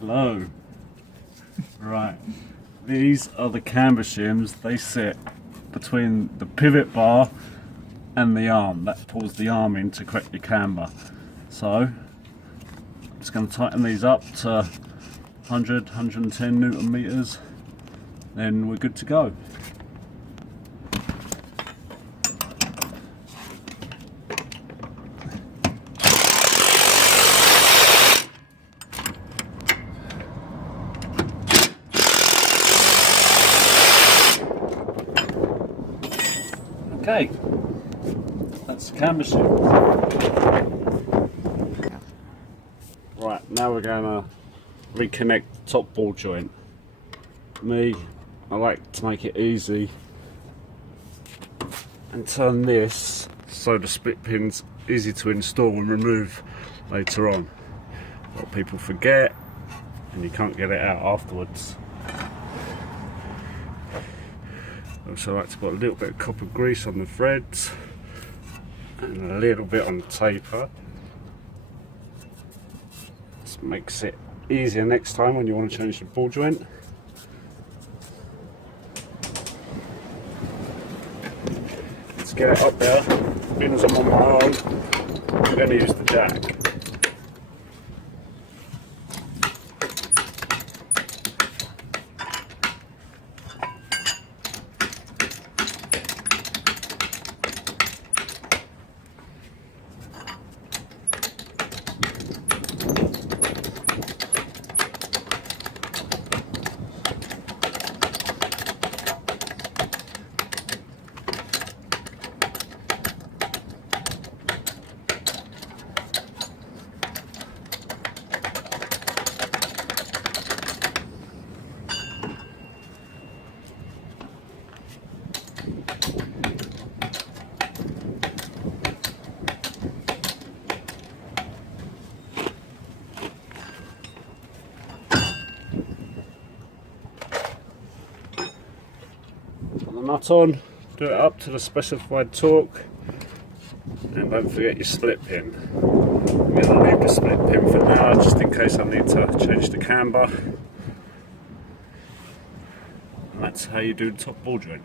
Hello. Right, these are the camber shims. They sit between the pivot bar and the arm. That pulls the arm in to correct your camber. So I'm just going to tighten these up to 110 Newton meters, then we're good to go. Okay, that's the camber shim. Right, now we're going to reconnect the top ball joint. I like to make it easy and turn this so the split pin's easy to install and remove later on. A lot of people forget and you can't get it out afterwards. I also like to put a little bit of copper grease on the threads and a little bit on the taper. This makes it easier next time when you want to change the ball joint. Let's get it up there. Being as I'm on my own, I'm going to use the jack. Nut on, do it up to the specified torque, and don't forget your split pin. I'm going to leave the split pin for now just in case I need to change the camber. And that's how you do the top ball joint.